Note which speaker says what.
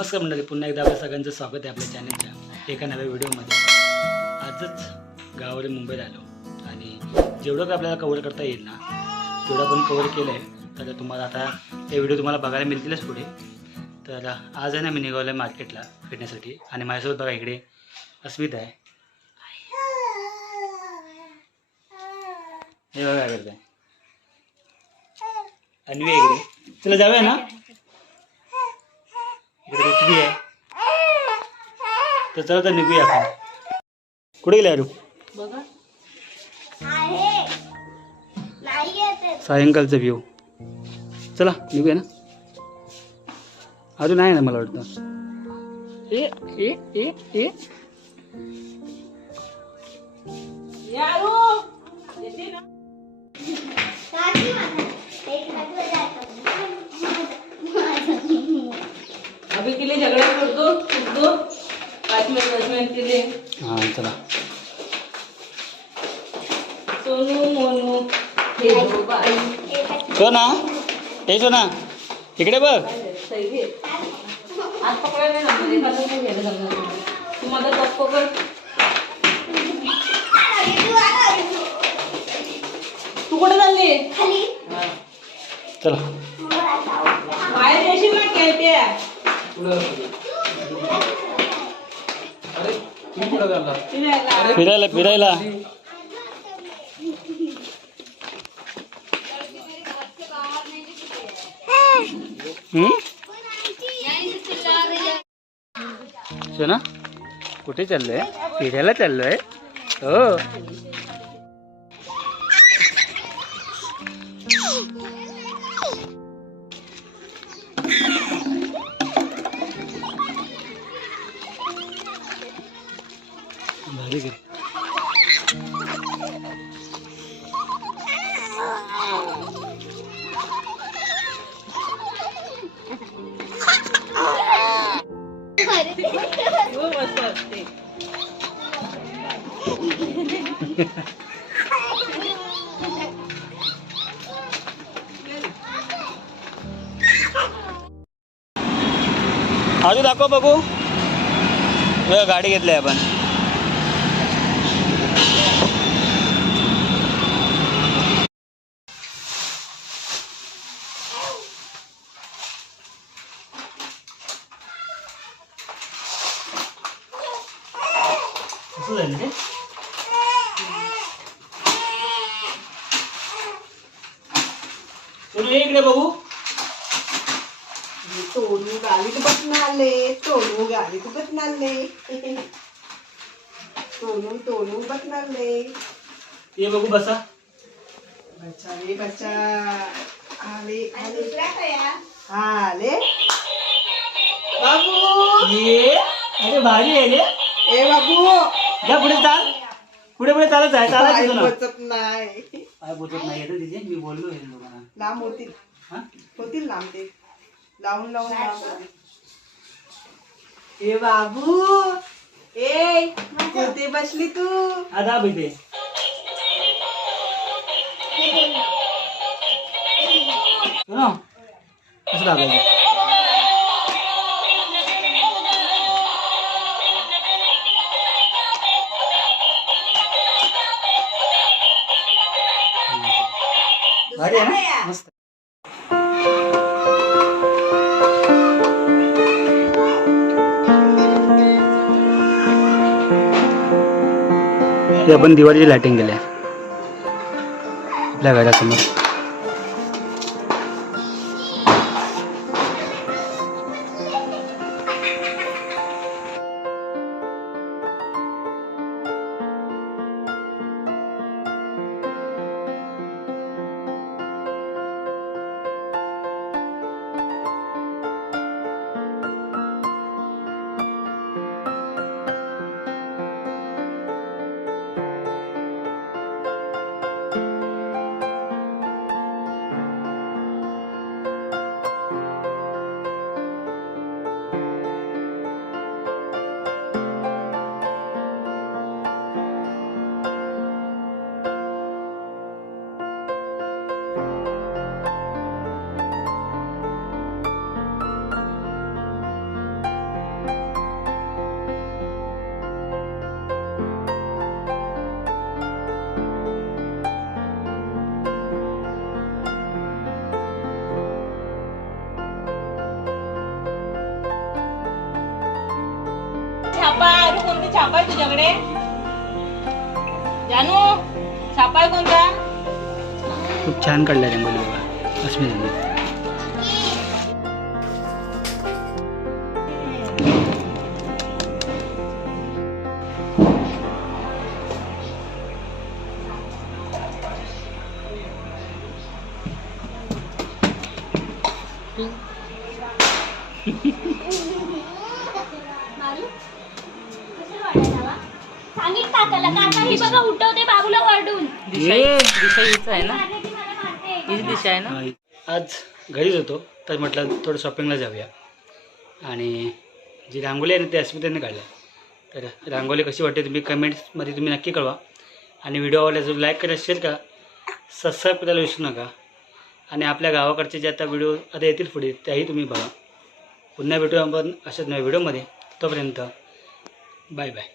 Speaker 1: नमस्कार मंडळी पुन्हा एकदा आपल्या सगळ्यांचं स्वागत आहे आपल्या चॅनलच्या एका नव्या व्हिडिओमध्ये. आजच गावावरून मुंबईत आलो आणि जेवढं काय आपल्याला कवर करता येईल ना तेवढं आपण कवर केलं आहे तर तुम्हाला आता हे व्हिडिओ तुम्हाला बघायला मिळतीलच पुढे. तर आज आहे ना मी निघालो आहे मार्केटला फिरण्यासाठी आणि माझ्यासोबत बघा इकडे अस्मिता आहे. हे बघा करताय. अन्वी इकडे. तुला जाऊया ना. इकडे ऋतवी आहे. तर चला तर निघूया आपण. कुठे गेले अरू सायंकाळचा व्ह्यू चला निघूया ना. अजून आहे ना मला वाटतं. ए ए ए ए. हां चला.
Speaker 2: सोनू मोनू हे बाई
Speaker 1: तो ना? ए तो ना? इकडे बघ.
Speaker 2: है पकडायला ना घ्यायला जमणार. तू माझा टॉप पकड तू कुठे चालली? हा.
Speaker 1: चला.
Speaker 2: बाहेर येशील ना खेळते. फिरायला
Speaker 1: फिरायला कुछ सोना कुठे चाललोय फिरायला चाललोय हो आजू दाखव बघू बघा, गाडी घेतली आपण असं झालं ते? सोनू, ये इकडे बघू.
Speaker 3: तोडू गालीत बसणाले तोडू गालीत बसणाले तोडू तोडू
Speaker 1: ये बघू बसा.
Speaker 3: बच्चा रे बच्चा आले आले आले बाबू.
Speaker 1: ये. अरे भारी आहे रे.
Speaker 3: ए बाबू.
Speaker 1: जा पुढे चाल. पुढे पुढे चालत आहे
Speaker 3: बचत नाही.
Speaker 1: काय बोलत नाही येतं तिथे. मी बोललो आहे लोकांना.
Speaker 3: लांब होतील.
Speaker 1: हा?
Speaker 3: होतील लांब ते. लावून लावून लांब होतील. ए बाबू! ए कुठे बसली तू?
Speaker 1: आता सुनो कसं दाबायचं भारी आहे ना? मस्त. हे आपण दिवाळीची लाइटिंग केली आहे. आपल्या घरासमोर.
Speaker 2: छापा आहे तुझ्याकडे? जानू छापा आहे कोणता?
Speaker 1: खूप छान काढल्या रंगोली बघा. अस्मितांनी
Speaker 4: सांगित काकाला काका ही बघा उठवते बाबूला वरडून.
Speaker 2: दिशा
Speaker 1: ये.
Speaker 2: दिशा हीच आहे ना?
Speaker 4: मारते ती मला मारते
Speaker 2: हीच दिशा आहे ना?
Speaker 1: हा, आज घरीच होतो तर म्हटलं थोडं शॉपिंगला जाऊया. आणि जी रांगोली आहे ना ती अस्मिताने काढल्या. तर रांगोली कशी वाटते तुम्ही कमेंट्समध्ये तुम्ही नक्की कळवा. आणि व्हिडिओ आवडला जर लाईक करा शेअर करा. सबस्क्राईब करायला विसरू नका. आणि आपल्या गावाकडचे जे आता व्हिडिओ आता येतील पुढे त्याही तुम्ही बघा. पुन्हा भेटूया आपण अशाच नव्या व्हिडिओमध्ये तोपर्यंत बाय बाय